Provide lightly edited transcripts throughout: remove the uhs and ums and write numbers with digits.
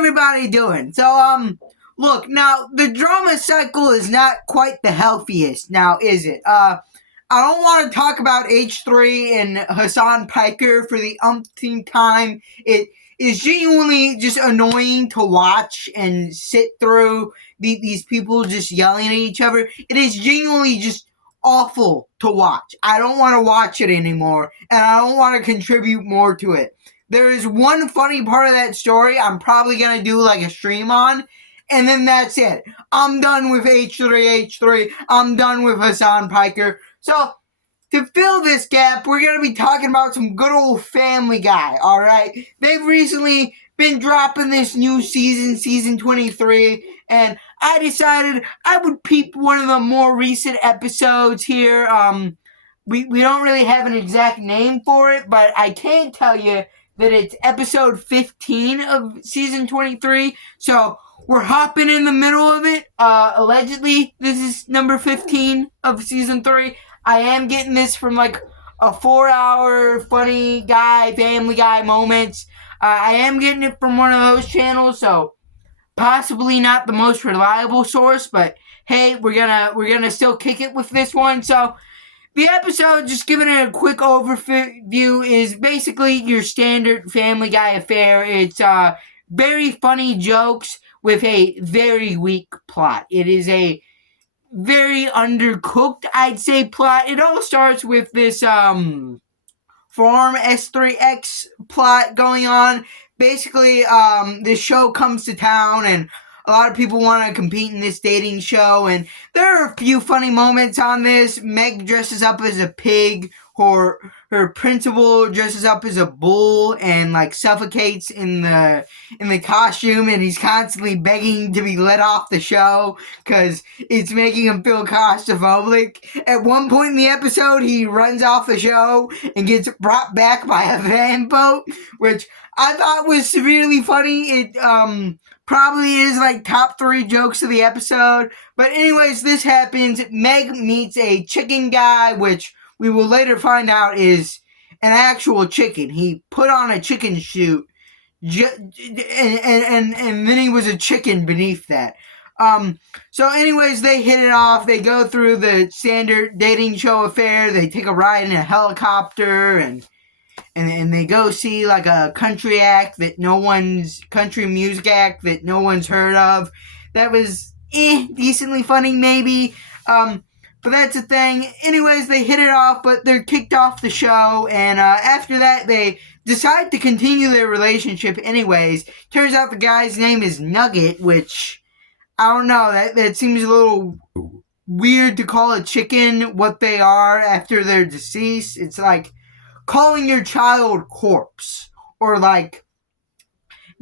everybody doing? Look, now, the drama cycle is not quite the healthiest now, is it? I don't want to talk about H3 and Hassan Piker for the umpteenth time. It is genuinely just annoying to watch and sit through these people just yelling at each other. It is genuinely just awful to watch. I don't want to watch it anymore, and I don't want to contribute more to it. There is one funny part of that story I'm probably going to do like a stream on, and then that's it. I'm done with H3. I'm done with Hassan Piker. So, to fill this gap, we're going to be talking about some good old Family Guy, alright? They've recently been dropping this new season 23, and I decided I would peep one of the more recent episodes here. We don't really have an exact name for it, but I can tell you that it's episode 15 of season 23, so we're hopping in the middle of it. Allegedly, this is number 15 of season 3. I am getting this from like a 4-hour funny guy, Family Guy moments. I am getting it from one of those channels, so possibly not the most reliable source, but hey, we're gonna still kick it with this one. So the episode, just giving it a quick overview, is basically your standard Family Guy affair. It's very funny jokes with a very weak plot. It is a very undercooked, I'd say, plot. It all starts with this Farm S3X plot going on. Basically, this show comes to town, and a lot of people want to compete in this dating show, and there are a few funny moments on this. Meg dresses up as a pig. Her principal dresses up as a bull and like suffocates in the costume, and he's constantly begging to be let off the show because it's making him feel claustrophobic. At one point in the episode, he runs off the show and gets brought back by a van boat, which I thought was severely funny. It probably is like top 3 jokes of the episode. But anyways, this happens. Meg meets a chicken guy, which we will later find out is an actual chicken. He put on a chicken suit, and then he was a chicken beneath that. So anyways, they hit it off. They go through the standard dating show affair. They take a ride in a helicopter, and they go see like a country music act that no one's heard of. That was decently funny, maybe. But that's the thing. Anyways, they hit it off, but they're kicked off the show, and after that, they decide to continue their relationship anyways. Turns out the guy's name is Nugget, which, I don't know, that seems a little weird to call a chicken what they are after they're deceased. It's like calling your child corpse, or like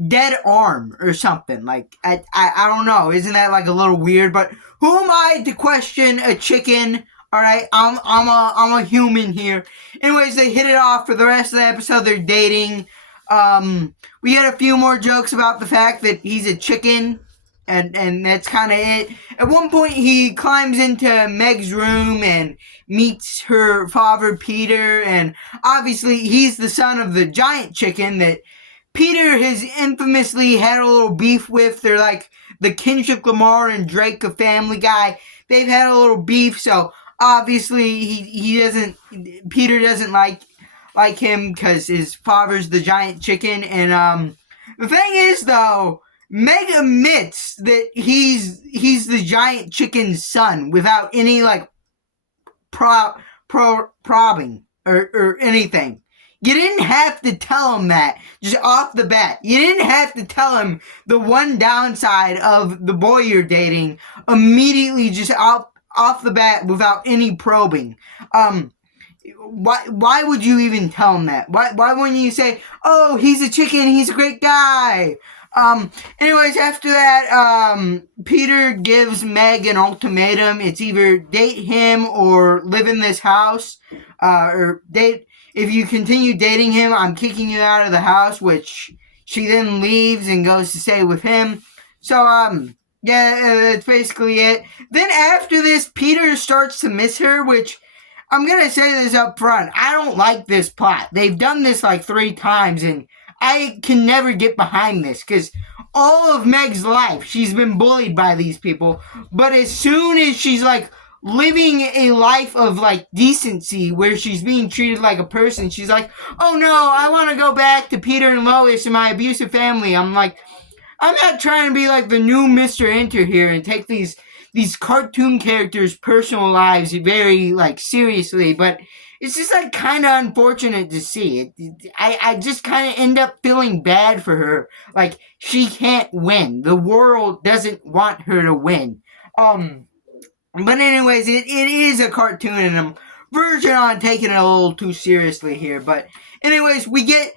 dead arm or something. Like, I don't know. Isn't that like a little weird? But who am I to question a chicken? Alright, I'm a human here. Anyways, they hit it off for the rest of the episode. They're dating. We had a few more jokes about the fact that he's a chicken, and that's kind of it. At one point, he climbs into Meg's room and meets her father, Peter, and obviously he's the son of the giant chicken that Peter has infamously had a little beef with. They're like the Kendrick Lamar and Drake of Family Guy. They've had a little beef, so obviously Peter doesn't like him because his father's the giant chicken. And the thing is, though, Meg admits that he's the giant chicken's son without any like probing or anything. You didn't have to tell him that just off the bat. You didn't have to tell him the one downside of the boy you're dating immediately, just off the bat without any probing. Why would you even tell him that? Why wouldn't you say, oh, he's a chicken, he's a great guy? Anyways, after that, Peter gives Meg an ultimatum. It's either date him or live in this house, or date. If you continue dating him, I'm kicking you out of the house, which she then leaves and goes to stay with him. So, yeah, that's basically it. Then after this, Peter starts to miss her, which I'm going to say this up front. I don't like this plot. They've done this like 3 times, and I can never get behind this, because all of Meg's life, she's been bullied by these people. But as soon as she's like living a life of like decency where she's being treated like a person, she's like, oh no, I want to go back to Peter and Lois and my abusive family. I'm like, I'm not trying to be like the new Mr. Enter here and take these cartoon characters' personal lives very like seriously, but it's just like kind of unfortunate to see. I just kind of end up feeling bad for her. Like she can't win. The world doesn't want her to win. But anyways, it is a cartoon, and I'm verging on taking it a little too seriously here. But anyways, we get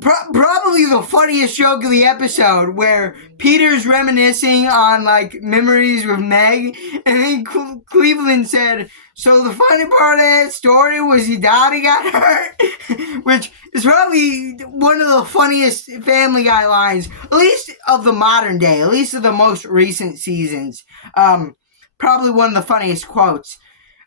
probably the funniest joke of the episode where Peter's reminiscing on like memories with Meg, and then Cleveland said, so the funny part of that story was your daddy got hurt, which is probably one of the funniest Family Guy lines, at least of the modern day, at least of the most recent seasons. Probably one of the funniest quotes.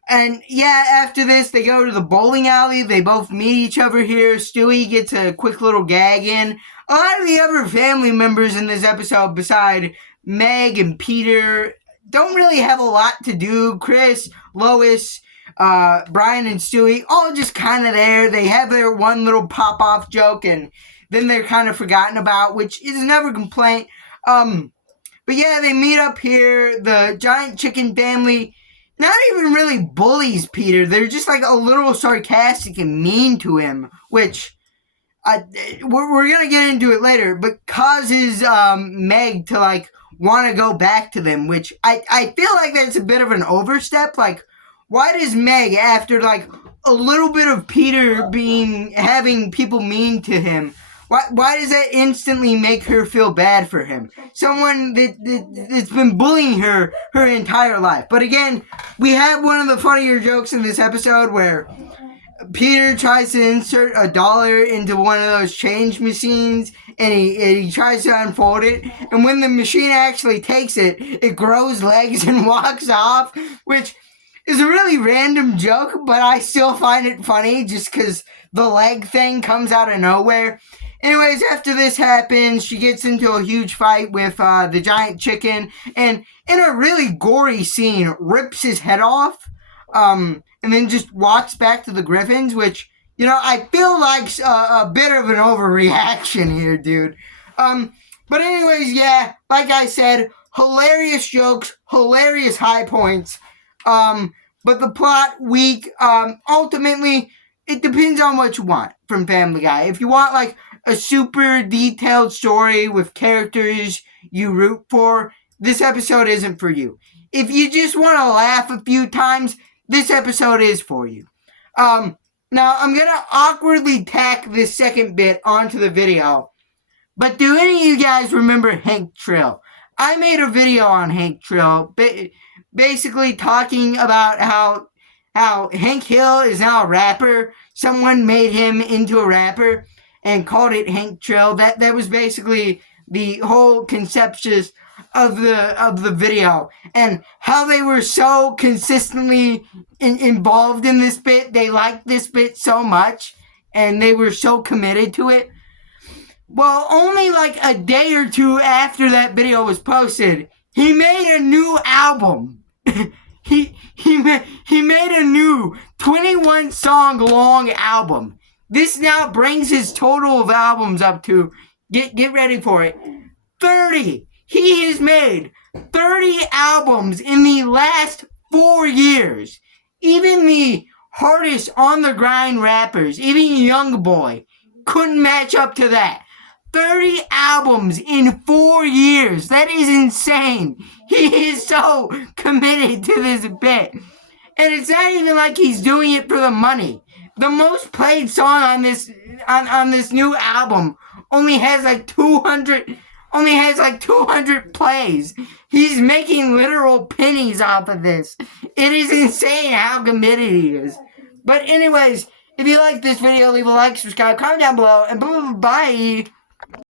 And yeah, after this, they go to the bowling alley. They both meet each other here. Stewie gets a quick little gag in. A lot of the other family members in this episode, beside Meg and Peter, don't really have a lot to do. Chris, Lois, Brian, and Stewie, all just kind of there. They have their one little pop-off joke, and then they're kind of forgotten about, which is never a complaint. But yeah, they meet up here. The giant chicken family not even really bullies Peter. They're just like a little sarcastic and mean to him, which we're going to get into it later, but causes Meg to like want to go back to them, which I feel like that's a bit of an overstep. Like, why does Meg, after like a little bit of Peter having people mean to him, why does that instantly make her feel bad for him? Someone that's been bullying her entire life. But again, we have one of the funnier jokes in this episode where Peter tries to insert $1 into one of those change machines, and he tries to unfold it. And when the machine actually takes it, it grows legs and walks off, which is a really random joke, but I still find it funny just because the leg thing comes out of nowhere. Anyways, after this happens, she gets into a huge fight with the giant chicken, and in a really gory scene, rips his head off, and then just walks back to the Griffins, which, you know, I feel like a bit of an overreaction here, dude. But anyways, yeah, like I said, hilarious jokes, hilarious high points, but the plot weak. Ultimately, it depends on what you want from Family Guy. If you want, like, a super detailed story with characters you root for, this episode isn't for you. If you just want to laugh a few times, this episode is for you. Now, I'm going to awkwardly tack this second bit onto the video, but do any of you guys remember Hank Trill? I made a video on Hank Trill, basically talking about how Hank Hill is now a rapper. Someone made him into a rapper and called it Hank Trill. That was basically the whole conception of the video, and how they were so consistently involved in this bit. They liked this bit so much, and they were so committed to it. Well, only like a day or two after that video was posted, he made a new album. he made a new 21 song long album. This now brings his total of albums up to, get ready for it, 30. He has made 30 albums in the last 4 years. Even the hardest on-the-grind rappers, even Youngboy, couldn't match up to that. 30 albums in 4 years. That is insane. He is so committed to this bit. And it's not even like he's doing it for the money. The most played song on this new album only has like 200 plays. He's making literal pennies off of this. It is insane how committed he is. But anyways, if you like this video, leave a like, subscribe, comment down below, and bye.